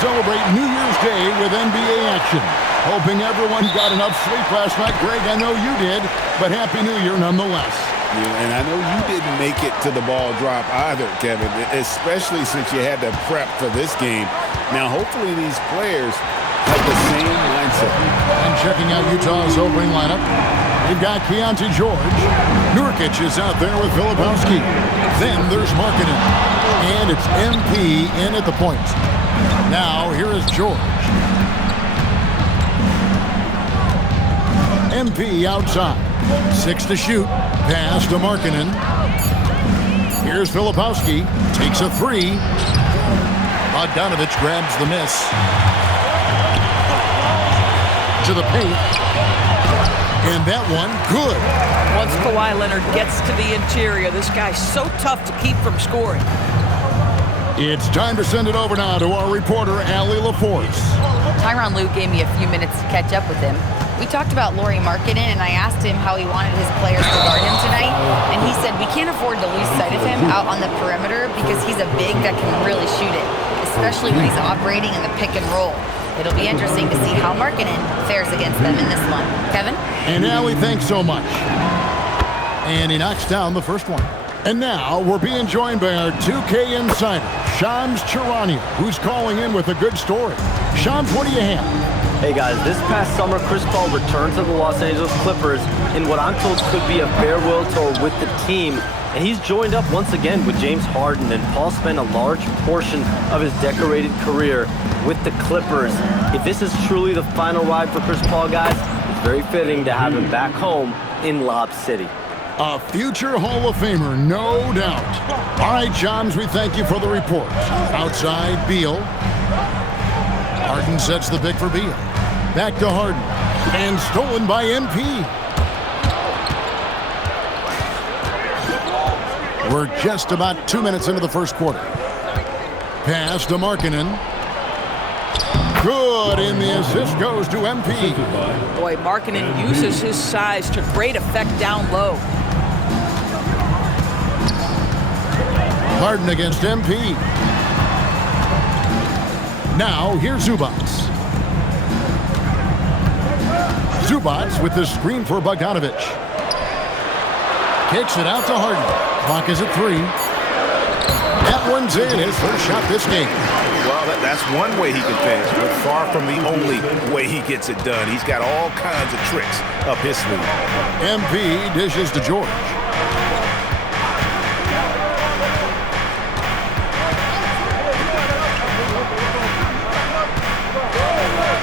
celebrate New Year's Day with NBA action. Hoping everyone got enough sleep last night. Greg, I know you did, but Happy New Year nonetheless. Yeah, and I know you didn't make it to the ball drop either, Kevin, especially since you had to prep for this game. Now, hopefully these players have the same mindset. And checking out Utah's opening lineup, we've got Keontae George. Nurkic is out there with Filipowski. Then there's Markkanen. And it's MP in at the point. Now, here is George. MP outside. 6 to shoot. Pass to Markkanen. Here's Filipowski. Takes a 3. Bogdanovic grabs the miss. To the paint. And that one, good. Once Kawhi Leonard gets to the interior, this guy's so tough to keep from scoring. It's time to send it over now to our reporter, Allie LaForce. Tyronn Lue gave me a few minutes to catch up with him. We talked about Lauri Markkanen, and I asked him how he wanted his players to guard him tonight, and he said we can't afford to lose sight of him out on the perimeter because he's a big that can really shoot it, especially when he's operating in the pick and roll. It'll be interesting to see how Markkanen fares against them in this one. Kevin? And Allie, thanks so much. And he knocks down the first one. And now we're being joined by our 2K insider, Shams Charania, who's calling in with a good story. Shams, what do you have? Hey guys, this past summer, Chris Paul returned to the Los Angeles Clippers in what I'm told could be a farewell tour with the team. And he's joined up once again with James Harden, and Paul spent a large portion of his decorated career with the Clippers. If this is truly the final ride for Chris Paul, guys, it's very fitting to have him back home in Lob City. A future Hall of Famer, no doubt. All right, Shams, we thank you for the report. Outside, Beal. Harden sets the pick for Beal. Back to Harden. And stolen by MP. We're just about 2 minutes into the first quarter. Pass to Markkanen. Good, and the assist goes to MP. Boy, Markkanen uses his size to great effect down low. Harden against MP. Now, here's Zubats. Zubats with the screen for Bogdanovic. Kicks it out to Harden. Clock is at 3. That one's in. His first shot this game. Well, that's one way he can finish, but far from the only way he gets it done. He's got all kinds of tricks up his sleeve. MP dishes to George.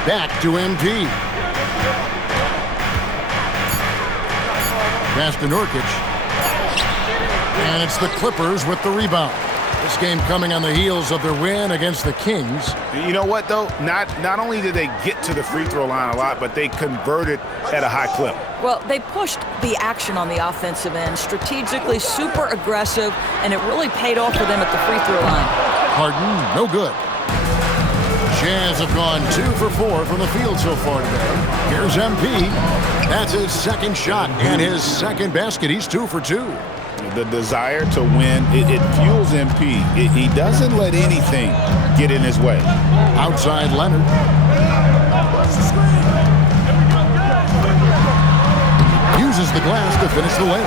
Back to MP. Pass to Nurkic. And it's the Clippers with the rebound. This game coming on the heels of their win against the Kings. You know what, though? Not only did they get to the free throw line a lot, but they converted at a high clip. Well, they pushed the action on the offensive end, strategically super aggressive, and it really paid off for them at the free throw line. Harden, no good. Jazz have gone 2 for 4 from the field so far today. Here's MP. That's his second shot and his second basket. He's 2 for 2. The desire to win, it fuels MP. He doesn't let anything get in his way. Outside Leonard. Uses the glass to finish the way.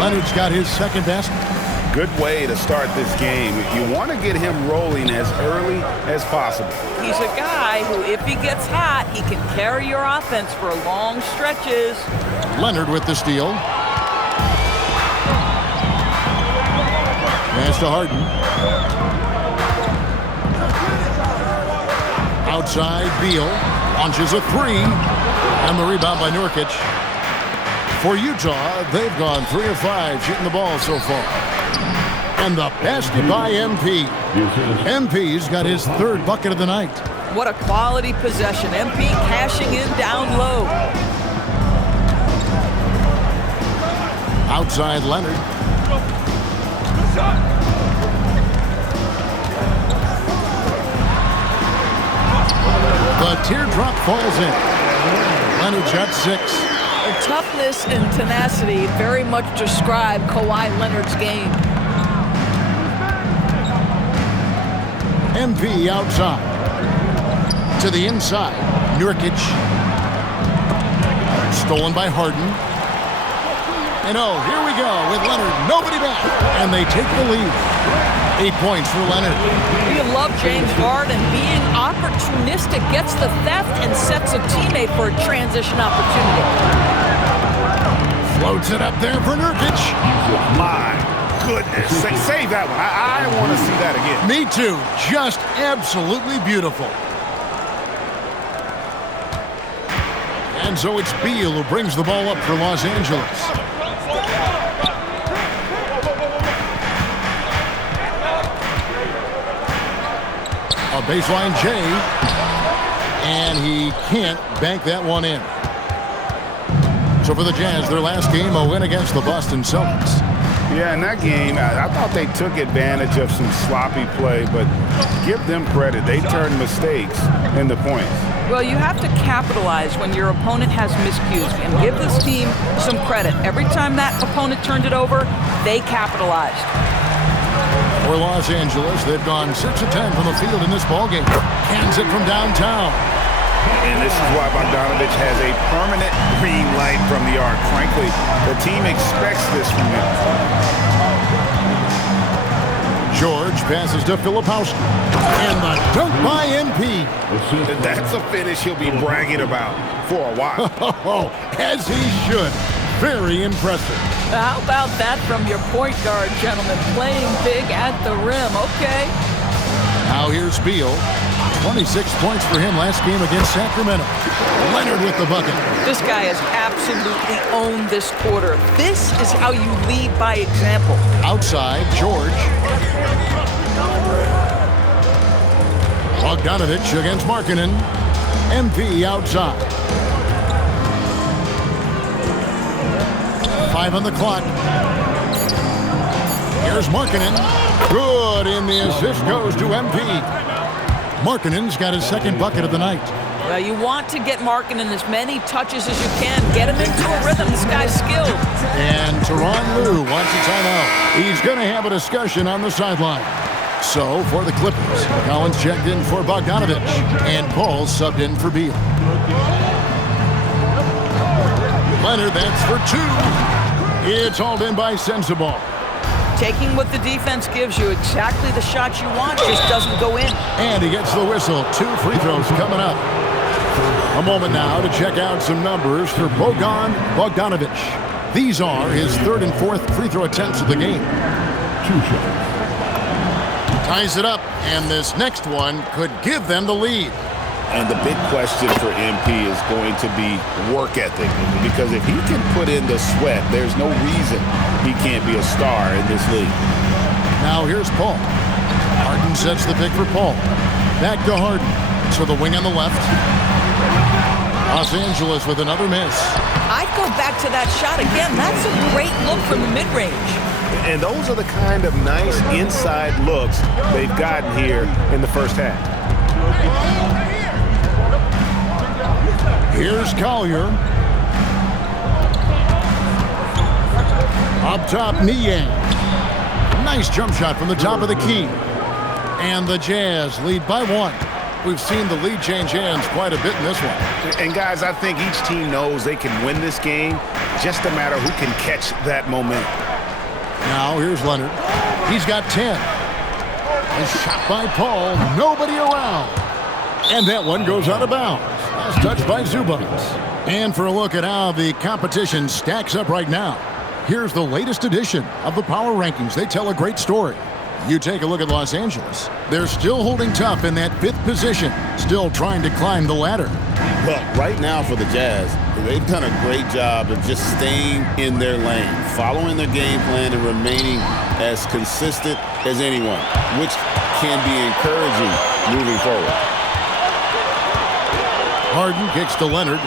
Leonard's got his second basket. Good way to start this game. You want to get him rolling as early as possible. He's a guy who, if he gets hot, he can carry your offense for long stretches. Leonard with the steal. Pass to Harden. Outside, Beal launches a 3. And the rebound by Nurkic. For Utah, they've gone 3 of 5 shooting the ball so far. And the basket by MP. MP's got his third bucket of the night. What a quality possession. MP cashing in down low. Outside Leonard. The teardrop falls in. Leonard's got 6. The toughness and tenacity very much describe Kawhi Leonard's game. MP outside. To the inside. Nurkic. Stolen by Harden. And here we go with Leonard. Nobody back. And they take the lead. 8 points for Leonard. You love James Harden being opportunistic, gets the theft and sets a teammate for a transition opportunity. Floats it up there for Nurkic. My goodness. Save that one. I want to see that again. Me too. Just absolutely beautiful. And so it's Beal who brings the ball up for Los Angeles. A baseline J, and he can't bank that one in. So for the Jazz, their last game, a win against the Boston Celtics. Yeah, in that game, I thought they took advantage of some sloppy play, but give them credit. They turned mistakes into points. Well, you have to capitalize when your opponent has miscues, and give this team some credit. Every time that opponent turned it over, they capitalized. For Los Angeles, they've gone 6 of 10 from the field in this ballgame. Cans it from downtown. And this is why Bogdanović has a permanent green light from the arc. Frankly, the team expects this from him. George passes to Filipowski. And the dunk by MP. That's a finish he'll be bragging about for a while. As he should. Very impressive. How about that from your point guard, gentlemen? Playing big at the rim, okay. Now here's Beal. 26 points for him last game against Sacramento. Leonard with the bucket. This guy has absolutely owned this quarter. This is how you lead by example. Outside, George. Bogdanović against Markkanen. MP outside. 5 on the clock. Here's Markkanen. Good, and the assist goes to MP. Markkanen's got his second bucket of the night. Well, you want to get Markkanen as many touches as you can. Get him into a rhythm. This guy's skilled. And Tyronn Lue wants a timeout. He's going to have a discussion on the sideline. So, for the Clippers, Collins checked in for Bogdanović, and Paul subbed in for Beal. Leonard, that's for 2. It's hauled in by Sensabaugh. Taking what the defense gives you, exactly the shot you want, just doesn't go in. And he gets the whistle. 2 free throws coming up. A moment now to check out some numbers for Bojan Bogdanović. These are his 3rd and 4th free throw attempts of the game. 2 shots. Ties it up, and this next one could give them the lead. And the big question for MP is going to be work ethic. Because if he can put in the sweat, there's no reason he can't be a star in this league. Now here's Paul. Harden sets the pick for Paul. Back to Harden. To the wing on the left. Los Angeles with another miss. I'd go back to that shot again. That's a great look from the mid-range. And those are the kind of nice inside looks they've gotten here in the first half. Here's Collier. Up top, Niang. Nice jump shot from the top of the key. And the Jazz lead by 1. We've seen the lead change hands quite a bit in this one. And guys, I think each team knows they can win this game. Just a matter who can catch that momentum. Now here's Leonard. He's got 10. A shot by Paul. Nobody around. And that one goes out of bounds. Last touch by Zubac. And for a look at how the competition stacks up right now, here's the latest edition of the Power Rankings. They tell a great story. You take a look at Los Angeles. They're still holding tough in that 5th position, still trying to climb the ladder. Well, right now for the Jazz, they've done a great job of just staying in their lane, following their game plan and remaining as consistent as anyone, which can be encouraging moving forward. Harden kicks to Leonard.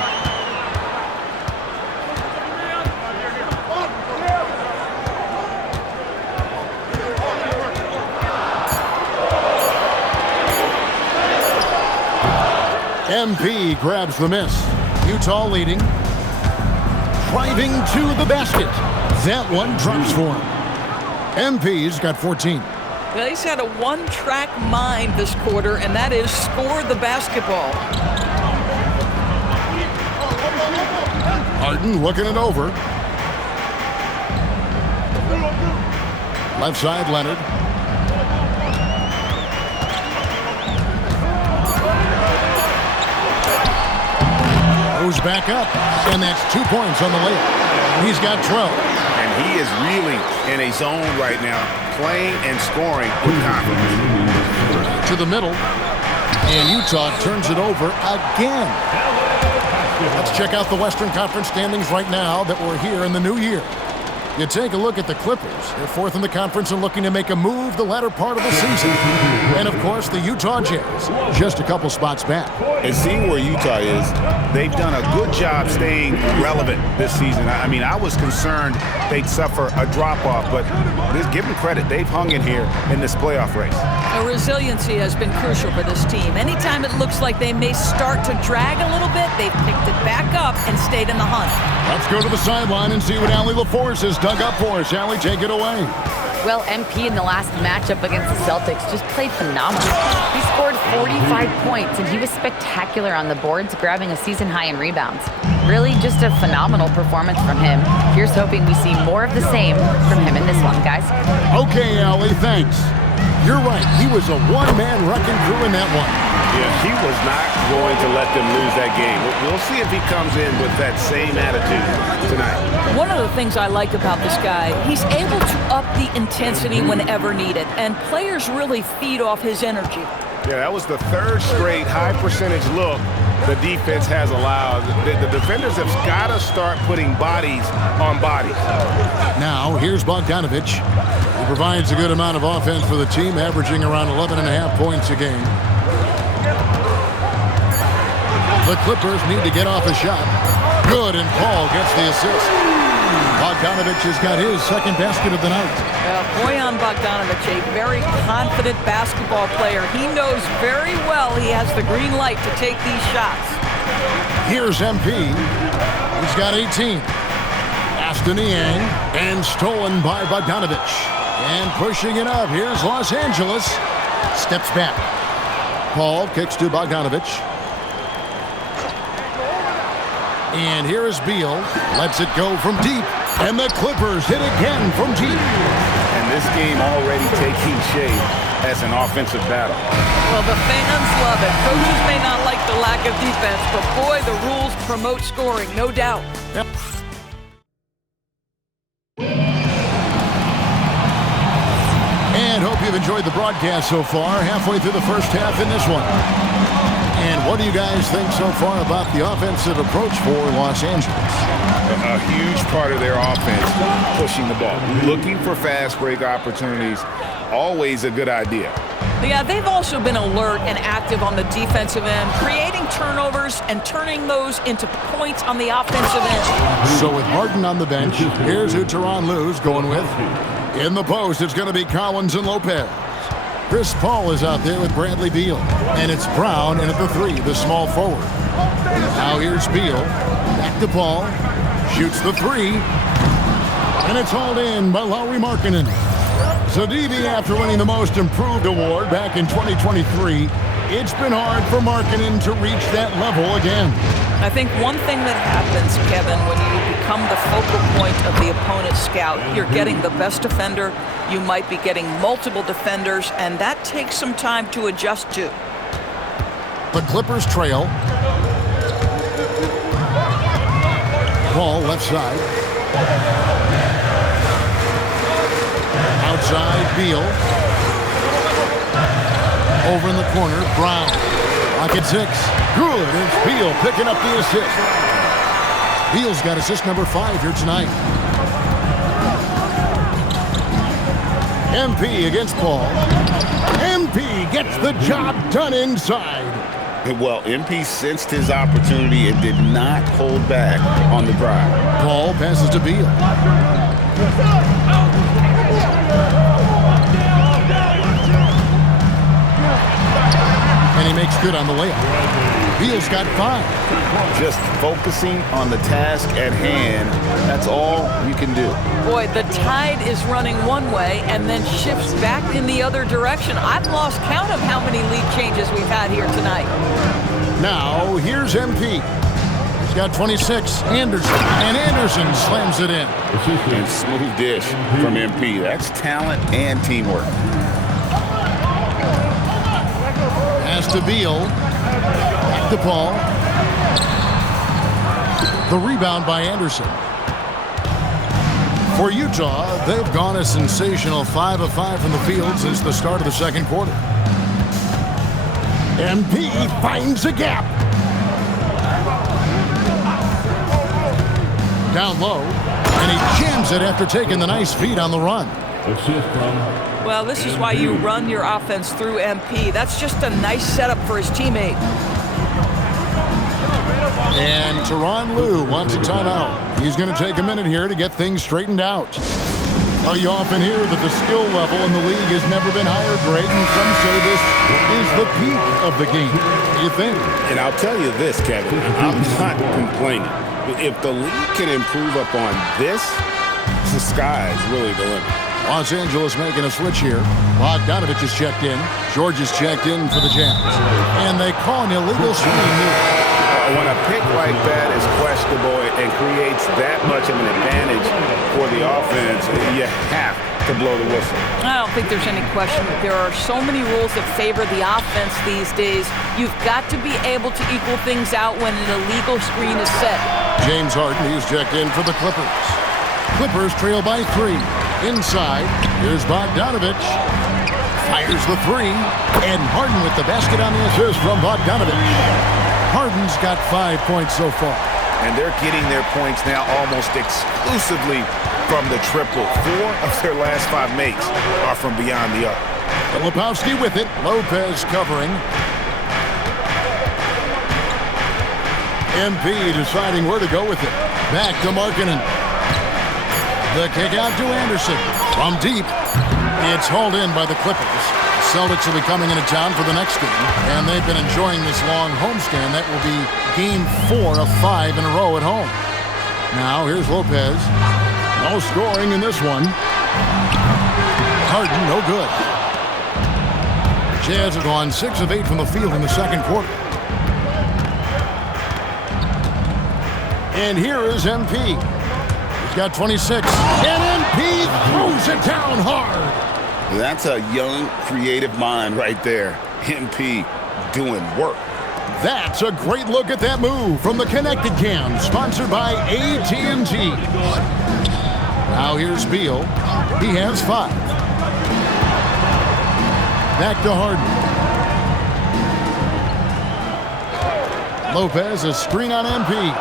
MP grabs the miss. Utah leading. Driving to the basket. That one drops for him. MP's got 14. Well, he's had a one-track mind this quarter, and that is score the basketball. Harden looking it over. Left side, Leonard. Goes back up, and that's 2 points on the layup. He's got 12. And he is really in a zone right now, playing and scoring with confidence. To the middle, and Utah turns it over again. Let's check out the Western Conference standings right now that we're here in the new year. You take a look at the Clippers. They're fourth in the conference and looking to make a move the latter part of the season. And, of course, the Utah Jazz, just a couple spots back. And seeing where Utah is, they've done a good job staying relevant this season. I mean, I was concerned they'd suffer a drop-off, but give them credit. They've hung in here in this playoff race. Resiliency has been crucial for this team. Anytime it looks like they may start to drag a little bit, they've picked it back up and stayed in the hunt. Let's go to the sideline and see what Allie LaForce has dug up for us. Allie, take it away. Well, MP in the last matchup against the Celtics just played phenomenal. He scored 45 points, and he was spectacular on the boards, grabbing a season high in rebounds. Really just a phenomenal performance from him. Here's hoping we see more of the same from him in this one, guys. Okay, Allie, thanks. You're right. He was a one-man wrecking crew in that one. Yeah, he was not going to let them lose that game. We'll see if he comes in with that same attitude tonight. One of the things I like about this guy, he's able to up the intensity whenever needed, and players really feed off his energy. Yeah, that was the third straight high-percentage look the defense has allowed. The defenders have got to start putting bodies on bodies. Now, here's Bogdanovich. He provides a good amount of offense for the team, averaging around 11.5 points a game. The Clippers need to get off a shot. Good, and Paul gets the assist. Bogdanovich has got his second basket of the night. Bojan Bogdanovich, a very confident basketball player. He knows very well he has the green light to take these shots. Here's MP. He's got 18. Aston Niang, and stolen by Bogdanovich. And pushing it up, here's Los Angeles. Steps back. Paul kicks to Bogdanovich. And here is Beal. Lets it go from deep. And the Clippers hit again from deep. And this game already taking shape as an offensive battle. Well, the fans love it. Coaches may not like the lack of defense, but boy, the rules promote scoring, no doubt. Yep. And hope you've enjoyed the broadcast so far. Halfway through the first half in this one. And what do you guys think so far about the offensive approach for Los Angeles? A huge part of their offense, pushing the ball, looking for fast break opportunities, always a good idea. Yeah, they've also been alert and active on the defensive end, creating turnovers and turning those into points on the offensive end. So with Harden on the bench, here's who Tyronn Lue's going with. In the post, it's going to be Collins and Lopez. Chris Paul is out there with Bradley Beal. And it's Brown in at the 3, the small forward. Now here's Beal. Back to Paul. Shoots the 3. And it's hauled in by Lauri Markkanen. So DB, after winning the Most Improved award back in 2023, it's been hard for Markkanen to reach that level again. I think one thing that happens, Kevin, when you become the focal point of the opponent's scout, you're getting the best defender, you might be getting multiple defenders, and that takes some time to adjust to. The Clippers trail. Paul left side. Outside, Beal. Over in the corner, Brown. Pocket 6. Good. It's Beal picking up the assist. Beal's got assist number 5 here tonight. MP against Paul. MP gets the job done inside. Well, MP sensed his opportunity and did not hold back on the drive. Paul passes to Beal. And he makes good on the layup. Beal's got 5. Just focusing on the task at hand, that's all you can do. Boy, the tide is running one way and then shifts back in the other direction. I've lost count of how many lead changes we've had here tonight. Now, here's MP. He's got 26. Anderson. And Anderson slams it in. And smooth dish from MP. That's talent and teamwork. Pass to Beal. Back to Paul. The rebound by Anderson. For Utah, they've gone a sensational 5 of 5 from the field since the start of the second quarter. MP finds a gap. Down low, and he jams it after taking the nice feed on the run. Well, this is why you run your offense through MP. That's just a nice setup for his teammate. And Tyronn Lue wants a timeout. He's going to take a minute here to get things straightened out. Now, you often hear that the skill level in the league has never been higher, Greg, and some say this is the peak of the game. What do you think? And I'll tell you this, Kevin, I'm not complaining. If the league can improve upon this, the sky is really the limit. Los Angeles making a switch here. Bogdanovich is checked in. George is checked in for the Jazz. And they call an illegal screen here. When a pick like that is questionable and creates that much of an advantage for the offense, you have to blow the whistle. I don't think there's any question that there are so many rules that favor the offense these days. You've got to be able to equal things out when an illegal screen is set. James Harden, he's checked in for the Clippers. Clippers trail by 3. Inside, here's Bogdanovich. Fires the 3. And Harden with the basket on the assist from Bogdanovich. Harden's got 5 points so far. And they're getting their points now almost exclusively from the triple. 4 of their last 5 makes are from beyond the arc. Lepowski with it. Lopez covering. MP deciding where to go with it. Back to Markkanen. The kick out to Anderson. From deep. It's hauled in by the Clippers. Celtics will be coming into town for the next game, and they've been enjoying this long homestand. That will be game 4 of 5 in a row at home. Now, here's Lopez. No scoring in this one. Harden, no good. Jazz have gone 6 of 8 from the field in the second quarter. And here is MP. He's got 26. And MP throws it down hard. That's a young, creative mind right there. MP doing work. That's a great look at that move from the Connected Cam, sponsored by AT&T. Now here's Beal. He has 5. Back to Harden. Lopez, a screen on MP.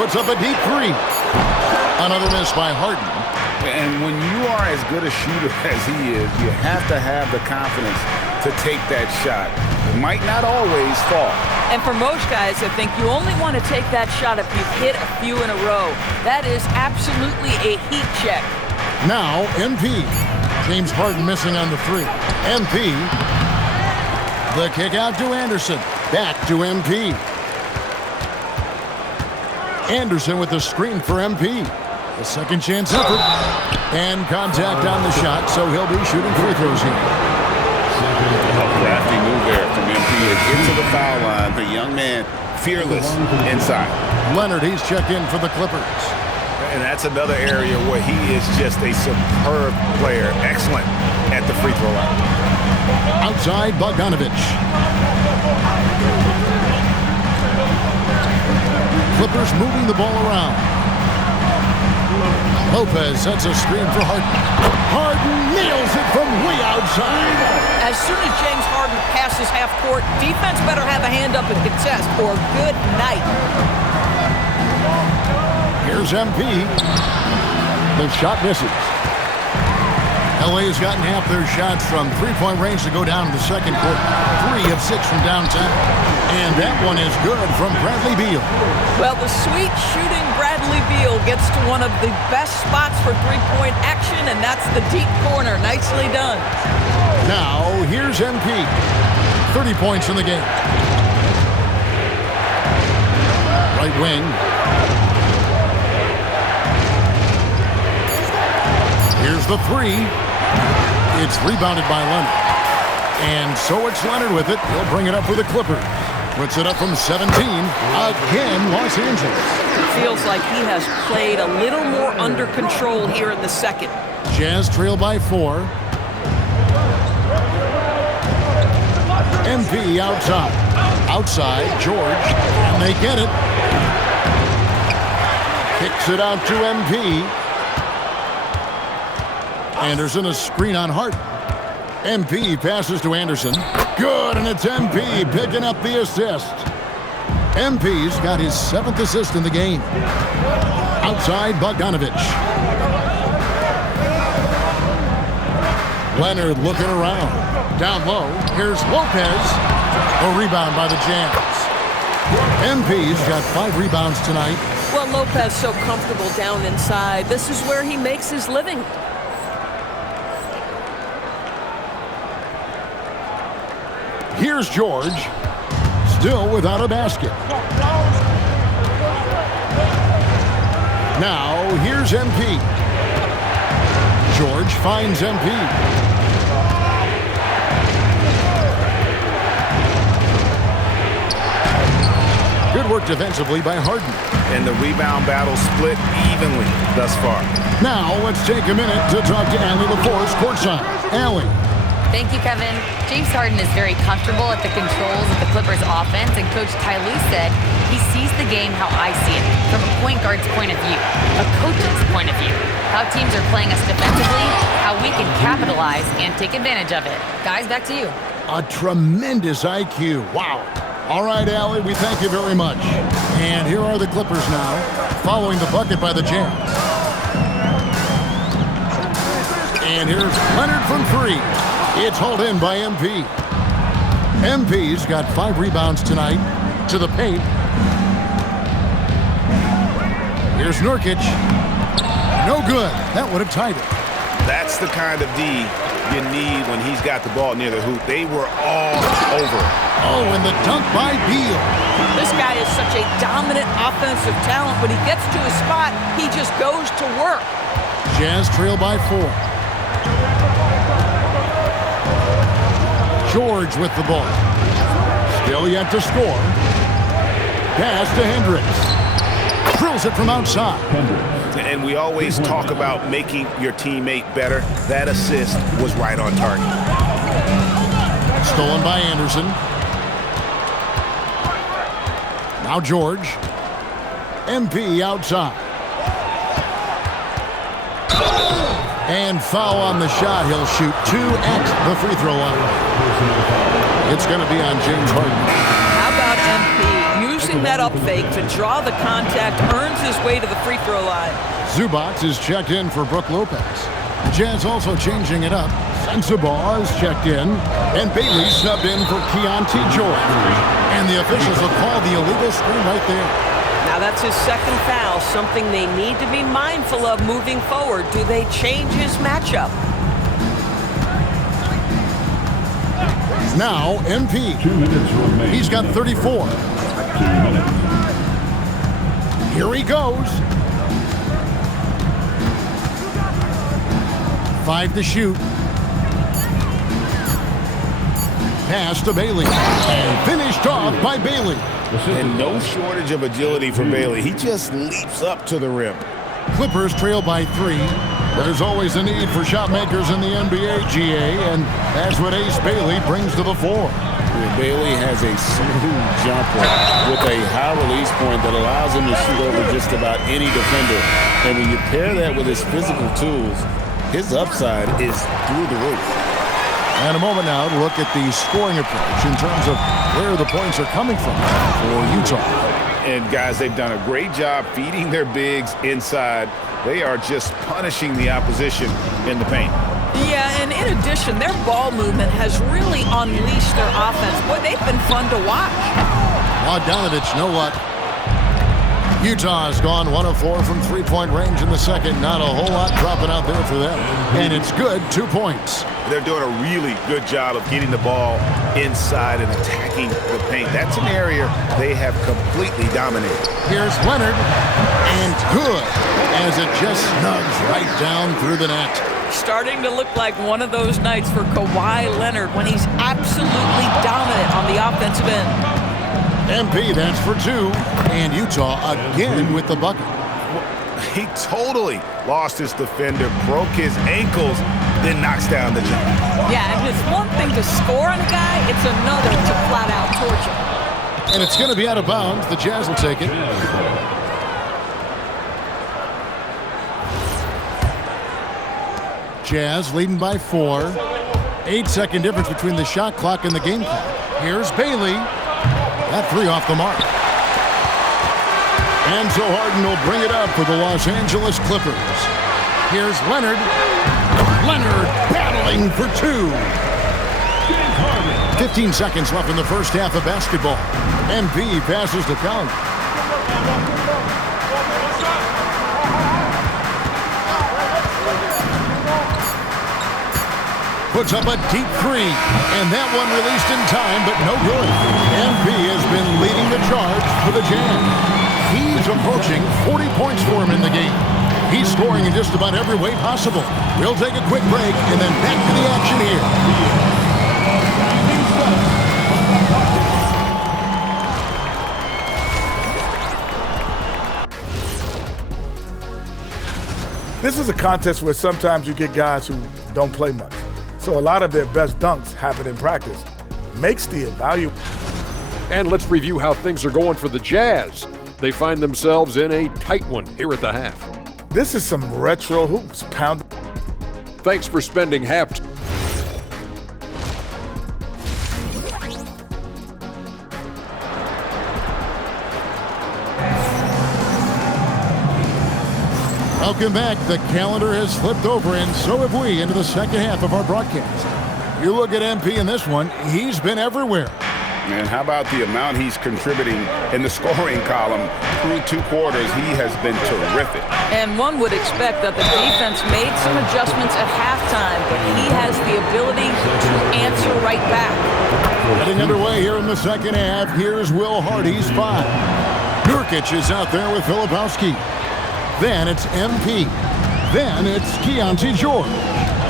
Puts up a deep 3. Another miss by Harden. And when you are as good a shooter as he is, you have to have the confidence to take that shot. It might not always fall. And for most guys, I think you only want to take that shot if you've hit a few in a row. That is absolutely a heat check. Now, MP. James Harden missing on the 3. MP. The kick out to Anderson. Back to MP. Anderson with the screen for MP. A second chance effort. And contact on the shot, so he'll be shooting free throws here. Crafty move there from MP to get to the foul line. The young man, fearless inside. Leonard, he's checked in for the Clippers. And that's another area where he is just a superb player. Excellent at the free throw line. Outside, Bogdanovich. Clippers moving the ball around. Lopez sets a screen for Harden. Harden nails it from way outside. As soon as James Harden passes half court, defense better have a hand up and contest or good night. Here's MP. The shot misses. LA has gotten half their shots from three-point range to go down in the second quarter. 3 of 6 from downtown. And that one is good from Bradley Beal. Well, the sweet shooting Bradley Beal gets to one of the best spots for three-point action, and that's the deep corner. Nicely done. Now, here's MP. 30 points in the game. Right wing. Here's the three. It's rebounded by Leonard. And so it's Leonard with it. He'll bring it up for the Clippers. Puts it up from 17. Again, Los Angeles. It feels like he has played a little more under control here in the second. Jazz trail by 4. MP outside. Outside, George. And they get it. Kicks it out to MP. Anderson, a screen on Hart. MP passes to Anderson. Good, and it's MP picking up the assist. MP's got his 7th assist in the game. Outside, Bogdanovich. Leonard looking around. Down low, here's Lopez. A rebound by the Jazz. MP's got 5 rebounds tonight. Well, Lopez so comfortable down inside. This is where he makes his living. Here's George, still without a basket. Now, here's MP. George finds MP. Good work defensively by Harden. And the rebound battle split evenly thus far. Now, let's take a minute to talk to Allie LaForce courtside. Allie. Thank you, Kevin. James Harden is very comfortable at the controls of the Clippers offense, and Coach Ty Lue said he sees the game how I see it, from a point guard's point of view, a coach's point of view, how teams are playing us defensively, how we can capitalize and take advantage of it. Guys, back to you. A tremendous IQ. Wow. All right, Allie, we thank you very much. And here are the Clippers now, following the bucket by the Jazz. And here's Leonard from 3. It's hauled in by MP. MP's got 5 rebounds tonight to the paint. Here's Nurkic. No good. That would have tied it. That's the kind of D you need when he's got the ball near the hoop. They were all over it. Oh, and the dunk by Beal. This guy is such a dominant offensive talent. When he gets to his spot, he just goes to work. Jazz trail by 4. George with the ball. Still yet to score. Pass to Hendricks. Drills it from outside. And we always talk about making your teammate better. That assist was right on target. Stolen by Anderson. Now George. MP outside. And foul on the shot. He'll shoot 2 at the free throw line. It's going to be on James Harden. How about MP using that up fake to draw the contact, earns his way to the free throw line. Zubac is checked in for Brook Lopez. The Jazz also changing it up. Sensabaugh is checked in, and Bailey snubbed in for Keontae George. And the officials will call the illegal screen right there. Now that's his 2nd foul, something they need to be mindful of moving forward. Do they change his matchup? Now, MP. 2 minutes remaining. He's got 34. 2 minutes. Here he goes. 5 to shoot. Pass to Bailey. And finished off by Bailey. And no shortage of agility for Bailey. He just leaps up to the rim. Clippers trail by 3. There's always a need for shot makers in the NBA, GA, and that's what Ace Bailey brings to the fore. Bailey has a smooth jumper with a high release point that allows him to shoot over just about any defender. And when you pair that with his physical tools, his upside is through the roof. And a moment now to look at the scoring approach in terms of where the points are coming from for Utah. And guys, they've done a great job feeding their bigs inside. They are just punishing the opposition in the paint. Yeah, and in addition, their ball movement has really unleashed their offense. Boy, they've been fun to watch. Bogdanovich, no luck. Utah's gone 1 of 4 from three-point range in the second. Not a whole lot dropping out there for them. And it's good, 2 points. They're doing a really good job of getting the ball inside and attacking the paint. That's an area they have completely dominated. Here's Leonard, and good, as it just snugs right down through the net. Starting to look like one of those nights for Kawhi Leonard when he's absolutely dominant on the offensive end. MP, that's for 2, and Utah again with the bucket. He totally lost his defender, broke his ankles, then knocks down the jump. Yeah, and it's one thing to score on a guy, it's another to flat out torture. And it's going to be out of bounds. The Jazz will take it. Jazz leading by 4. 8-second difference between the shot clock and the game clock. Here's Bailey. That 3 off the mark. And so Harden will bring it up for the Los Angeles Clippers. Here's Leonard. Leonard battling for 2. 15 seconds left in the first half of basketball. MP passes to Count. Puts up a deep 3, and that one released in time, but no good. MP has been leading the charge for the Jazz. He's approaching 40 points for him in the game. He's scoring in just about every way possible. We'll take a quick break and then back to the action here. This is a contest where sometimes you get guys who don't play much. So a lot of their best dunks happen in practice. Makes the evaluation. And let's review how things are going for the Jazz. They find themselves in a tight one here at the half. This is some retro hoops. Pound. Thanks for spending half. Welcome back. The calendar has flipped over, and so have we, into the second half of our broadcast. You look at MP in this one, he's been everywhere. And how about the amount he's contributing in the scoring column through 2 quarters? He has been terrific. And one would expect that the defense made some adjustments at halftime, but he has the ability to answer right back. Getting underway here in the second half, here's Will Hardy's 5. Nurkic is out there with Filipowski. Then it's MP. Then it's Keontae George.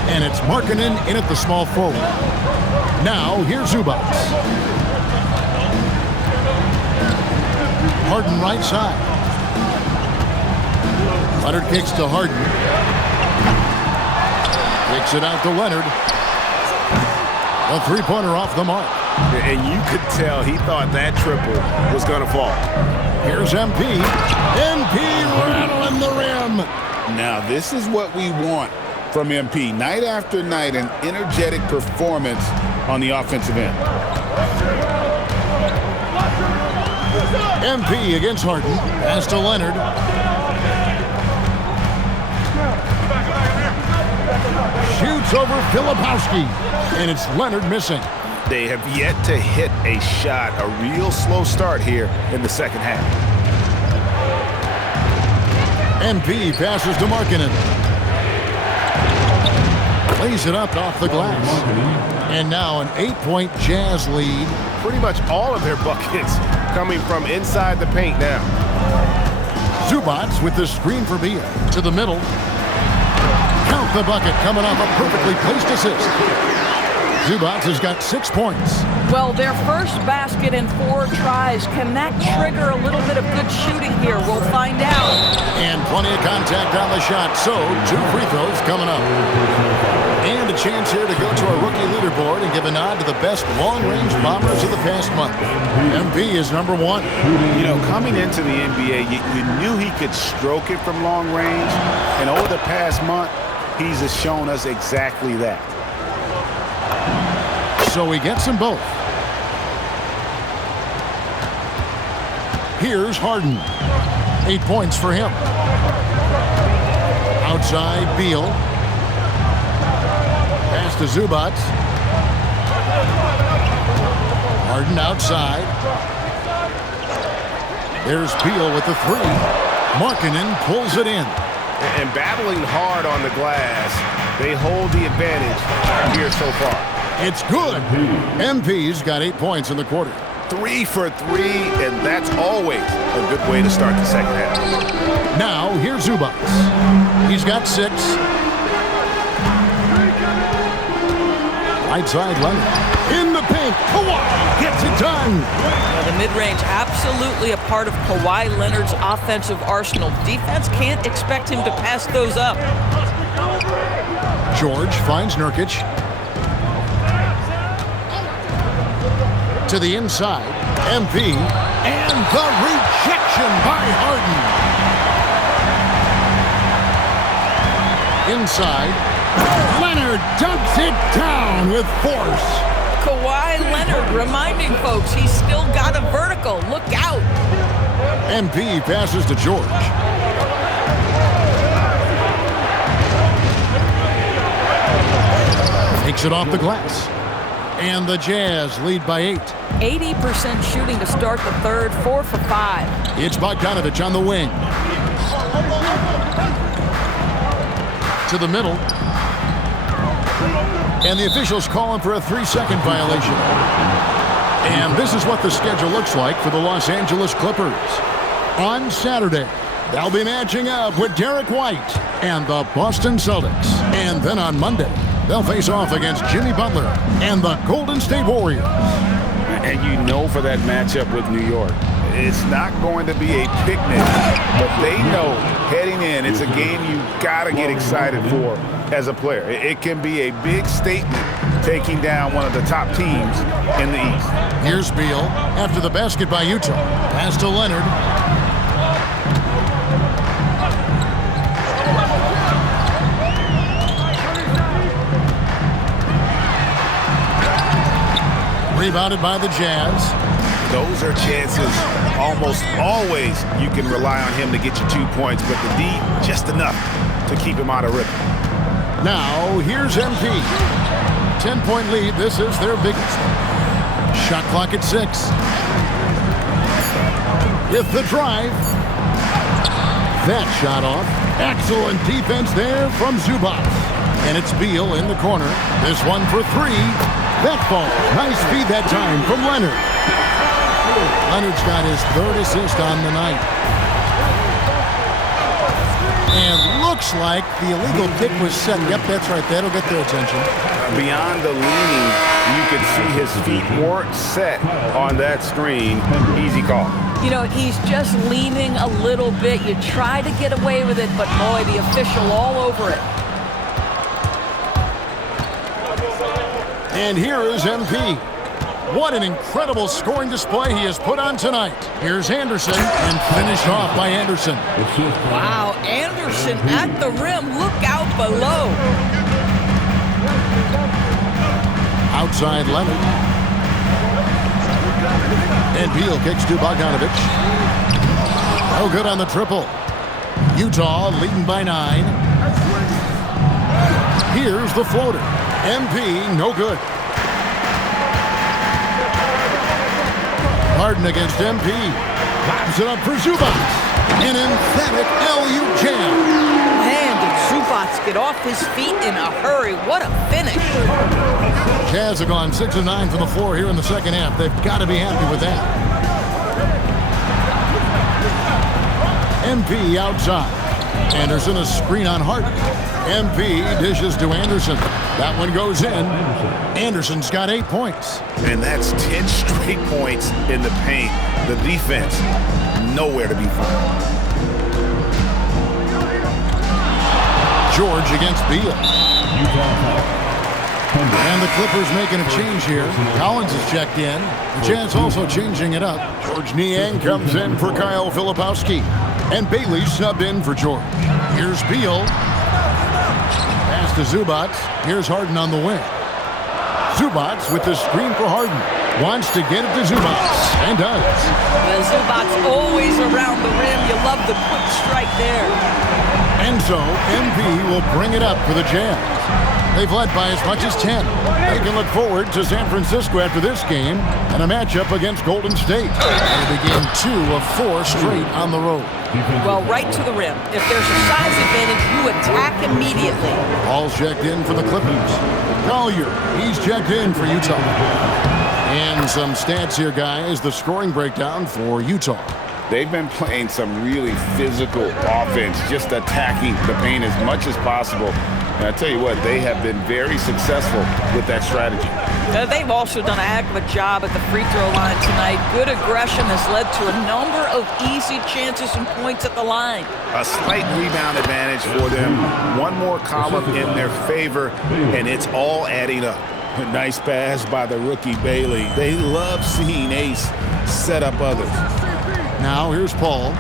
And it's Markkanen in at the small forward. Now here's Zubac. Harden right side. Leonard kicks to Harden. Kicks it out to Leonard. A 3-pointer off the mark. And you could tell he thought that triple was going to fall. Here's MP. MP rattling the rim. Now, this is what we want from MP. Night after night, an energetic performance on the offensive end. MP against Harden. Pass to Leonard. Shoots over Filipowski. And it's Leonard missing. They have yet to hit a shot, a real slow start here in the second half. MP passes to Markkanen. Lays it up off the glass. And now an 8-point Jazz lead. Pretty much all of their buckets coming from inside the paint now. Zubac with the screen for Beal. To the middle. Count the bucket coming off a perfectly placed assist. Zubac has got 6 points. Well, their first basket in 4 tries. Can that trigger a little bit of good shooting here? We'll find out. And plenty of contact on the shot. So 2 free throws coming up. And a chance here to go to our rookie leaderboard and give a nod to the best long-range bombers of the past month. MP is number 1. You know, coming into the NBA, you knew he could stroke it from long range. And over the past month, he's shown us exactly that. So he gets them both. Here's Harden. 8 points for him. Outside, Beal. Pass to Zubac. Harden outside. There's Beal with the three. Markkanen pulls it in. And battling hard on the glass, they hold the advantage here so far. It's good. MP's got 8 points in the quarter. 3 for 3, and that's always a good way to start the second half. Now, here's Zubac. He's got 6. Right side Leonard. In the paint, Kawhi gets it done. Now, the mid-range absolutely a part of Kawhi Leonard's offensive arsenal. Defense can't expect him to pass those up. George finds Nurkic. To the inside, MP, and the rejection by Harden. Inside, Leonard dunks it down with force. Kawhi Leonard reminding folks he's still got a vertical. Look out. MP passes to George. Takes it off the glass. And the Jazz lead by 8. 80% shooting to start the third, 4 for 5. It's Bogdanovic on the wing. To the middle. And the officials calling for a 3-second violation. And this is what the schedule looks like for the Los Angeles Clippers. On Saturday, they'll be matching up with Derek White and the Boston Celtics. And then on Monday, they'll face off against Jimmy Butler and the Golden State Warriors. And you know for that matchup with New York, it's not going to be a picnic, but they know heading in, it's a game you got to get excited for as a player. It can be a big statement taking down one of the top teams in the East. Here's Beal after the basket by Utah. Pass to Leonard. Rebounded by the Jazz. Those are chances almost always you can rely on him to get you 2 points, but the D, just enough to keep him out of rhythm. Now, here's MP. 10-point lead. This is their biggest. Shot clock at 6. With the drive. That shot off. Excellent defense there from Zubac. And it's Beal in the corner. This one for 3. That ball. Nice feed that time from Leonard. Leonard's got his 3rd assist on the night. And looks like the illegal kick was set. Yep, that's right. That'll get their attention. Beyond the leaning, you can see his feet weren't set on that screen. Easy call. You know, he's just leaning a little bit. You try to get away with it, but boy, the official all over it. And here is MP. What an incredible scoring display he has put on tonight. Here's Anderson, and finished off by Anderson. Wow, Anderson at the rim. Look out below. Outside Leonard. And Beal kicks to Bogdanovic. No good on the triple. Utah leading by 9. Here's the floater. MP, no good. Harden against MP. Pops it up for Zubac. An emphatic LU jam. Man, did Zubac get off his feet in a hurry. What a finish. Jazz have gone 6 of 9 from the floor here in the second half. They've got to be happy with that. MP outside. Anderson a screen on Harden. MP dishes to Anderson. That one goes in. Anderson's got 8 points. And that's 10 straight points in the paint. The defense, nowhere to be found. George against Beal. And the Clippers making a change here. Collins has checked in. The Jazz also changing it up. George Niang comes in for Kyle Filipowski. And Bailey snubbed in for George. Here's Beal. Pass to Zubac. Here's Harden on the wing. Zubac with the screen for Harden. Wants to get it to Zubac. And does. Well, Zubac's always around the rim. You love the quick strike there. And so, MP will bring it up for the Jazz. They've led by as much as 10. They can look forward to San Francisco after this game and a matchup against Golden State. It'll be game 2 of 4 straight on the road. Well, right to the rim. If there's a size advantage, you attack immediately. Ball's checked in for the Clippers. Collier, he's checked in for Utah. And some stats here, guys. The scoring breakdown for Utah. They've been playing some really physical offense, just attacking the paint as much as possible. And I tell you what, they have been very successful with that strategy. They've also done a heck of a job at the free throw line tonight. Good aggression has led to a number of easy chances and points at the line. A slight rebound advantage for them. One more column in their favor, and it's all adding up. A nice pass by the rookie Bailey. They love seeing Ace set up others. Now here's Paul.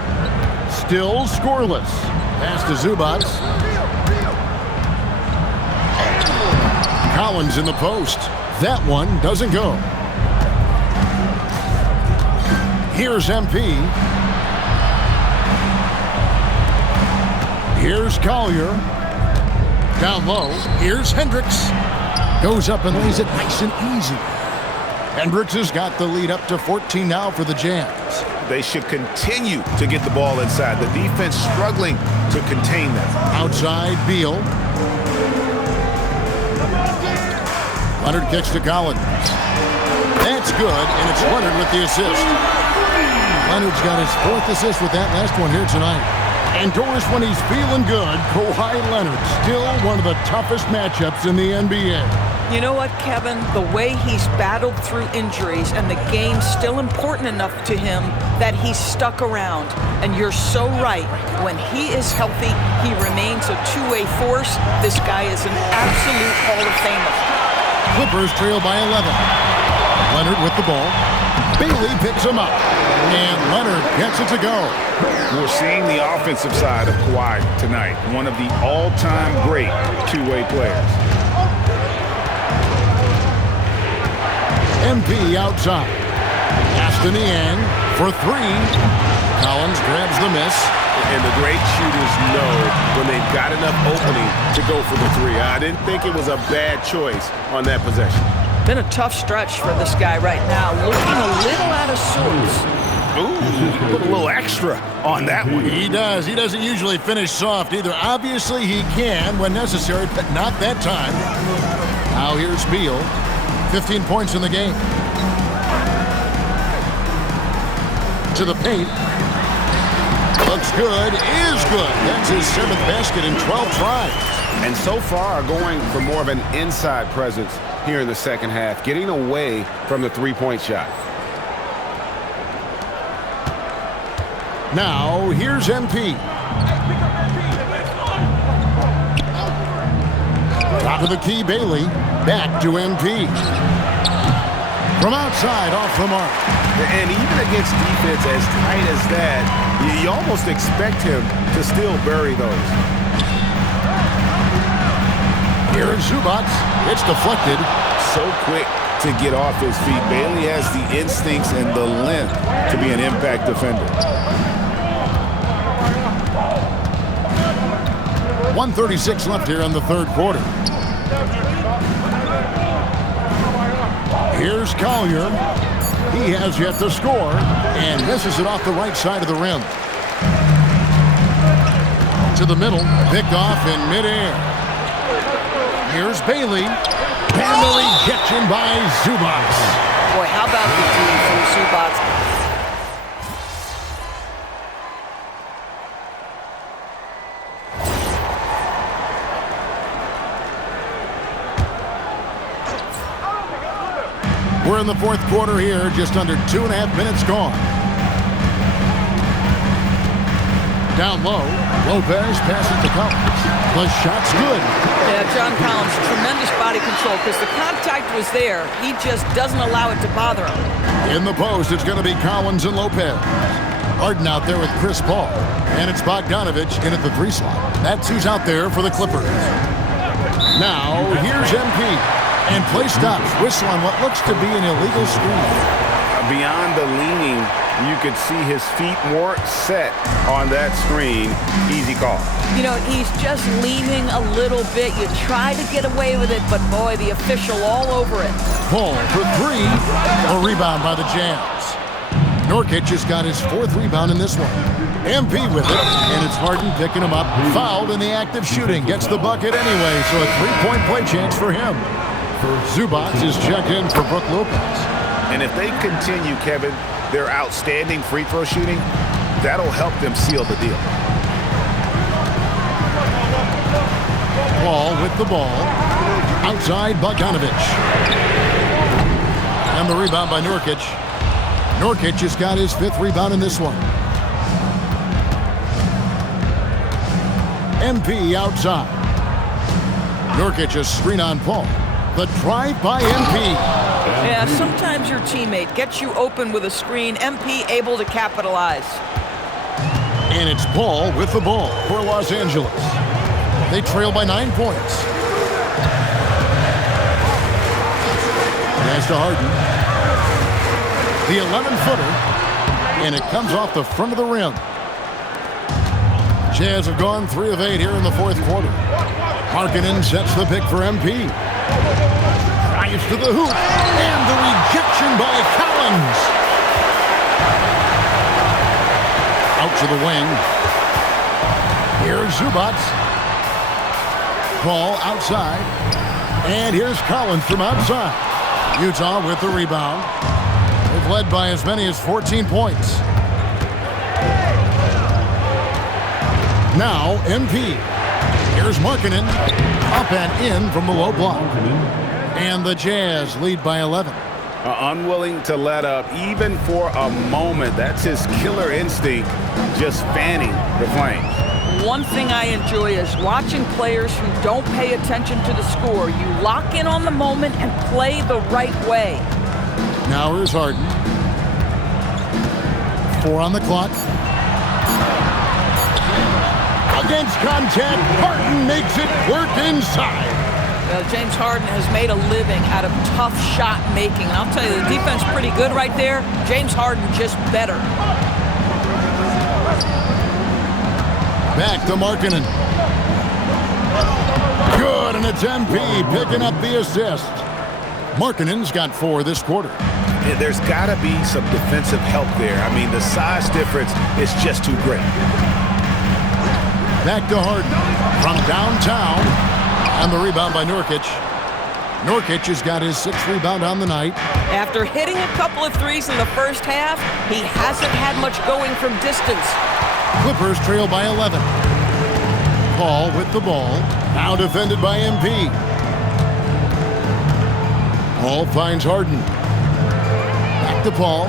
Still scoreless. Pass to Zubac. Collins in the post. That one doesn't go. Here's MP. Here's Collier. Down low. Here's Hendricks. Goes up and lays it nice and easy. Hendricks has got the lead up to 14 now for the Jazz. They should continue to get the ball inside. The defense struggling to contain them. Outside, Beal. Leonard kicks to Collins. That's good, and it's Leonard with the assist. Leonard's got his 4th assist with that last one here tonight. And Doris, when he's feeling good, Kawhi Leonard, still one of the toughest matchups in the NBA. You know what, Kevin? The way he's battled through injuries and the game's still important enough to him that he's stuck around. And you're so right. When he is healthy, he remains a two-way force. This guy is an absolute Hall of Famer. Clippers trail by 11. Leonard with the ball. Bailey picks him up. And Leonard gets it to go. We're seeing the offensive side of Kawhi tonight. One of the all-time great two-way players. MP outside. Pass to Niang for 3. Collins grabs the miss. And the great shooters know when they've got enough opening to go for the 3. I didn't think it was a bad choice on that possession. Been a tough stretch for this guy right now. Looking a little out of sorts. Ooh, put a little extra on that one. He does. He doesn't usually finish soft either. Obviously, he can when necessary, but not that time. Now here's Beal. 15 points in the game. To the paint. Looks good. Is good. That's his 7th basket in 12 tries. And so far going for more of an inside presence here in the second half, getting away from the three-point shot. Now, here's MP. Top of the key, Bailey. Back to MP. From outside, off the mark. And even against defense as tight as that, you almost expect him to still bury those. Here's Zubac. It's deflected. So quick to get off his feet. Bailey has the instincts and the length to be an impact defender. 1:36 left here in the 3rd quarter. Here's Collier. He has yet to score, and misses it off the right side of the rim. To the middle, picked off in midair. Here's Bailey. Handle ejection by Zubac. Boy, how about the D from Zubac? We're in the 4th quarter here, just under 2.5 minutes gone. Down low, Lopez passes to Collins. The shot's good. Yeah, John Collins, tremendous body control because the contact was there. He just doesn't allow it to bother him. In the post, it's going to be Collins and Lopez. Harden out there with Chris Paul. And it's Bogdanovich in at the 3 slot. That's who's out there for the Clippers. Now, here's MP. And play stops. Whistle on what looks to be an illegal screen. Beyond the leaning, You could see his feet more set on that screen. Easy call. You know, he's just leaning a little bit. You try to get away with it, but boy, the official all over it. Paul for three. A rebound by the Jazz. Nurkic has got his fourth rebound in this one. MP with it, and it's Harden picking him up. Fouled in the act of shooting. Gets the bucket anyway, so a three-point play chance for him. Zubac is checked in for Brook Lopez. And if they continue, Kevin, their outstanding free throw shooting, that'll help them seal the deal. Paul with the ball. Outside, Bogdanovic. And the rebound by Nurkic. Nurkic has got his fifth rebound in this one. MP outside. Nurkic a screen on Paul. The drive by MP. Yeah, sometimes your teammate gets you open with a screen. MP able to capitalize. And it's Paul with the ball for Los Angeles. They trail by 9 points. Pass to Harden. The 11-footer. And it comes off the front of the rim. Jazz have gone 3 of 8 here in the fourth quarter. Markkanen sets the pick for MP. Drives to the hoop. And the rejection by Collins. Out to the wing. Here's Zubac. Paul outside. And here's Collins from outside. Utah with the rebound. They've led by as many as 14 points. Now, MP. Here's Markkanen. Up and in from the low block. And the Jazz lead by 11. Unwilling to let up even for a moment. That's his killer instinct, just fanning the flames. One thing I enjoy is watching players who don't pay attention to the score. You lock in on the moment and play the right way. Now here's Harden. 4 on the clock. Against contact, Harden makes it work inside. James Harden has made a living out of tough shot making. And I'll tell you, the defense pretty good right there. James Harden just better. Back to Markkanen. Good, and it's MP picking up the assist. Markkanen's got 4 this quarter. Yeah, there's got to be some defensive help there. I mean, the size difference is just too great. Back to Harden from downtown. And the rebound by Nurkic. Nurkic has got his 6th rebound on the night. After hitting a couple of threes in the first half, he hasn't had much going from distance. Clippers trail by 11. Paul with the ball. Now defended by MP. Paul finds Harden. Back to Paul.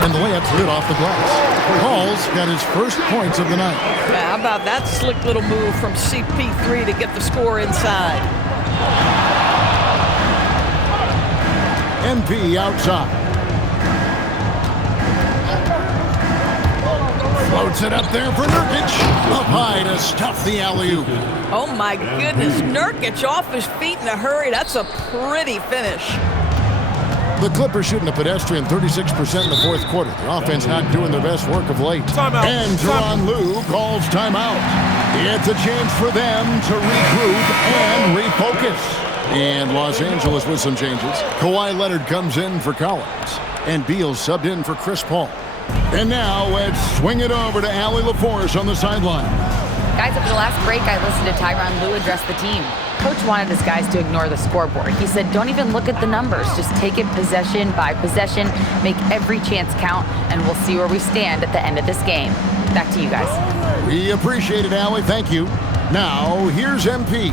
And the layup's lit off the glass. Paul's got his first points of the night. Yeah, how about that slick little move from CP3 to get the score inside? MP outside. Floats it up there for Nurkic. Up high to stuff the alley-oop. Oh my goodness, Nurkic off his feet in a hurry. That's a pretty finish. The Clippers shooting a pedestrian 36% in the fourth quarter. The offense not doing their best work of late. Timeout. And Tyronn Lue calls timeout. It's a chance for them to regroup and refocus. And Los Angeles with some changes. Kawhi Leonard comes in for Collins. And Beal subbed in for Chris Paul. And now let's swing it over to Allie LaForce on the sideline. Guys, after the last break, I listened to Tyronn Lue address the team. Coach wanted his guys to ignore the scoreboard. He said, don't even look at the numbers. Just take it possession by possession, make every chance count, and we'll see where we stand at the end of this game. Back to you guys. We appreciate it, Allie. Thank you. Now, here's MP.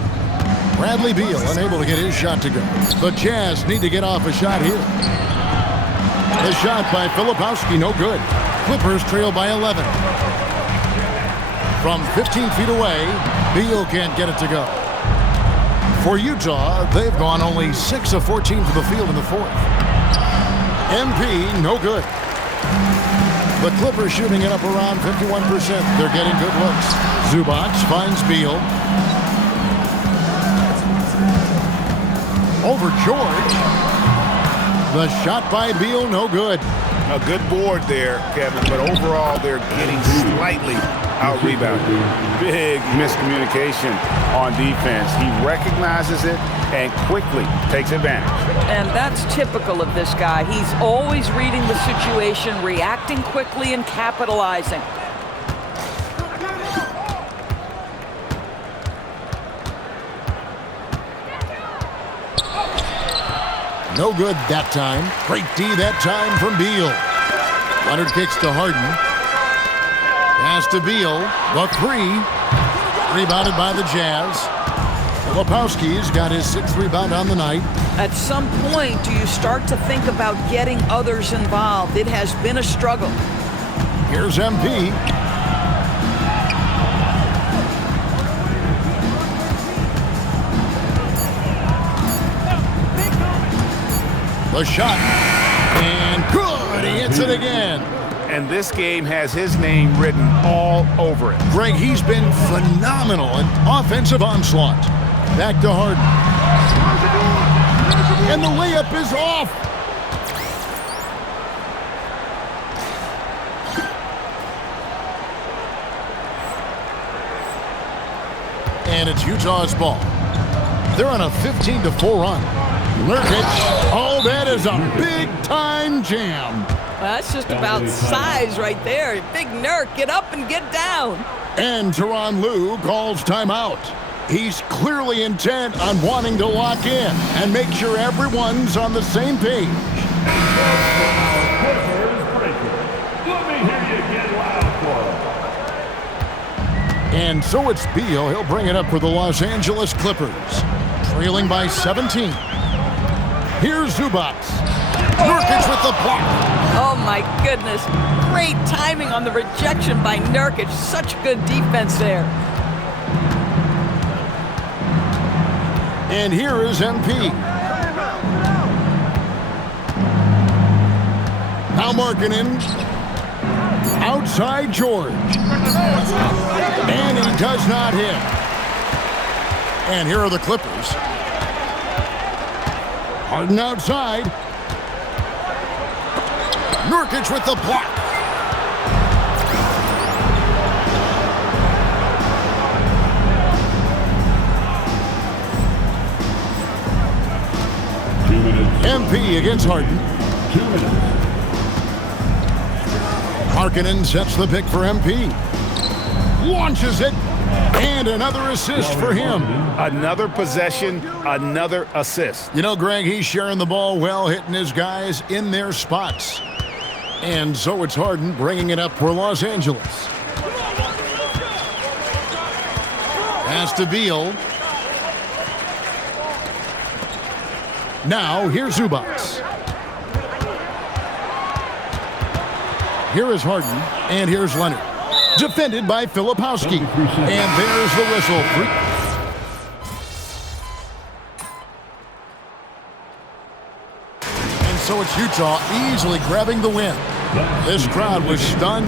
Bradley Beal unable to get his shot to go. The Jazz need to get off a shot here. The shot by Filipowski, no good. Clippers trail by 11. From 15 feet away, Beal can't get it to go. For Utah, they've gone only 6 of 14 to the field in the fourth. MP, no good. The Clippers shooting it up around 51%. They're getting good looks. Zubac finds Beal. Over George. The shot by Beal, no good. A good board there, Kevin, but overall they're getting slightly out-rebounded. Big miscommunication on defense. He recognizes it and quickly takes advantage. And that's typical of this guy. He's always reading the situation, reacting quickly, and capitalizing. No good that time. Great D that time from Beal. Leonard kicks to Harden. Pass to Beal. The three. Rebounded by the Jazz. Filipowski's got his 6th rebound on the night. At some point, do you start to think about getting others involved? It has been a struggle. Here's MP. The shot. And good. He hits it again. And this game has his name written all over it. Greg, he's been phenomenal in offensive onslaught. Back to Harden. And the layup is off. And it's Utah's ball. They're on a 15-4 run. Nurkic, oh, that is a big-time jam. That's just about size right there. Big Nurk, get up and get down. And Tyronn Lue calls timeout. He's clearly intent on wanting to lock in and make sure everyone's on the same page. And so it's Beal. He'll bring it up for the Los Angeles Clippers. Trailing by 17. Here's Zubac. Nurkic with the block. Oh, my goodness. Great timing on the rejection by Nurkic. Such good defense there. And here is MP. Now Markkanen. Outside George. And he does not hit. And here are the Clippers. Harden outside. Nurkic with the block. MP against Harden. 2 minutes. Markkanen sets the pick for MP. Launches it. And another assist for him. Another possession, another assist. You know, Greg, he's sharing the ball well, hitting his guys in their spots. And so it's Harden bringing it up for Los Angeles. Pass to Beal. Now, here's Zubac. Here is Harden, and here's Leonard. Defended by Filipowski. And there's the whistle. And so it's Utah easily grabbing the win. This crowd was stunned.